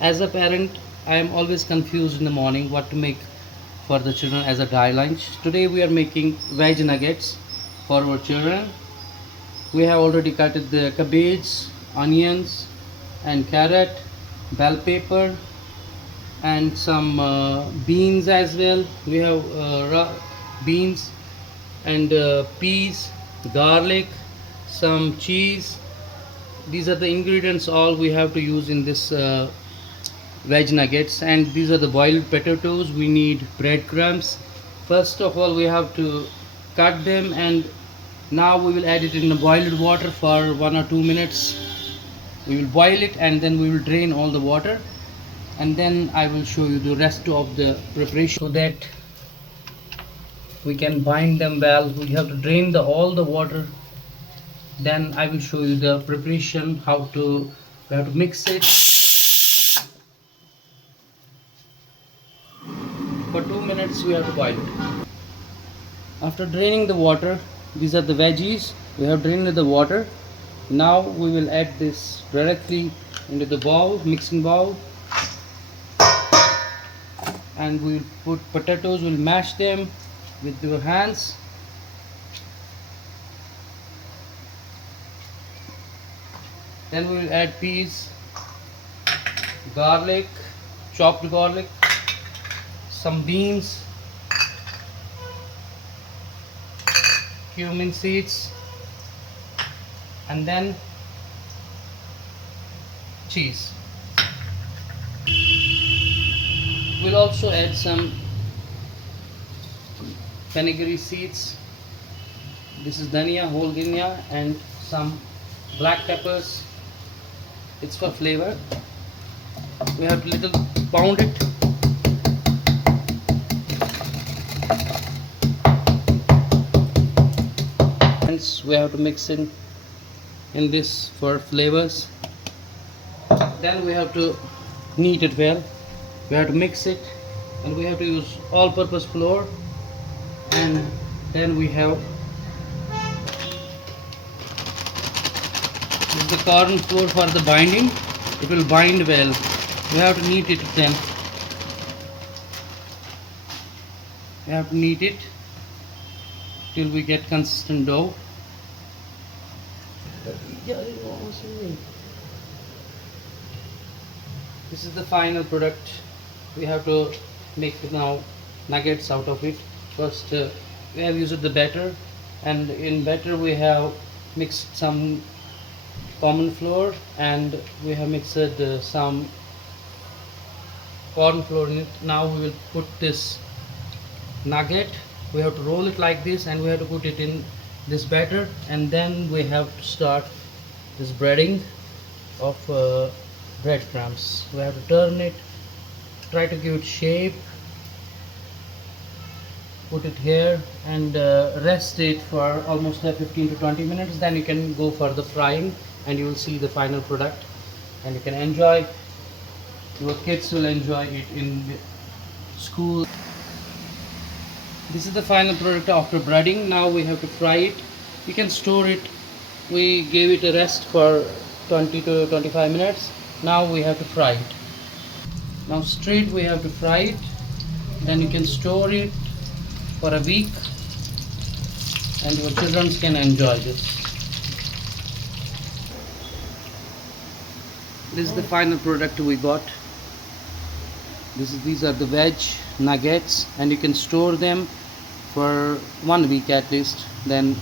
As a parent, I am always confused in the morning what to make for the children as a dry lunch. Today we are making veg nuggets for our children. We have already cut the cabbage, onions and carrot, bell pepper and some beans as well. We have beans and peas, garlic, some cheese. These are the ingredients all we have to use in this veg nuggets, and these are the boiled potatoes. We need breadcrumbs. First of all we have to cut them, and now we will add it in the boiled water for 1 or 2 minutes. We will boil it and then we will drain all the water, and then I will show you the rest of the preparation so that we can bind them well. We have to drain all the water. Then I will show you the preparation, how to we have to mix it for 2 minutes. We have to boil it. After draining the water, these are the veggies. We have drained the water. Now we will add this directly into the bowl, mixing bowl, and we will put potatoes. We'll mash them with your hands. Then we will add peas, garlic, chopped garlic, some beans, cumin seeds, and then cheese. We'll also add some fenugreek seeds. This is dhania, whole dhania, and some black peppers. It's for flavor. We have to little pound it. Hence we have to mix in this for flavors. Then we have to knead it well. We have to mix it, and we have to use all-purpose flour. And then we have this is the corn flour for the binding. It will bind well. We have to knead it then. We have to knead it till we get consistent dough. This is the final product. We have to make now nuggets out of it. First we have used the batter, and in batter we have mixed some common flour, and we have mixed some corn flour in it. Now we will put this nugget. We have to roll it like this, and we have to put it in this batter, and then we have to start this breading of breadcrumbs. We have to turn it, try to give it shape, put it here, and rest it for almost 15 to 20 minutes. Then you can go for the frying, and you will see the final product, and you can enjoy. Your kids will enjoy it in school. This is the final product after breading. Now we have to fry it. You can store it. We gave it a rest for 20 to 25 minutes. Now we have to fry it. Now straight we have to fry it. Then you can store it for a week, and your children can enjoy this. This is the final product we got. These are the veg nuggets, and you can store them for 1 week at least. Then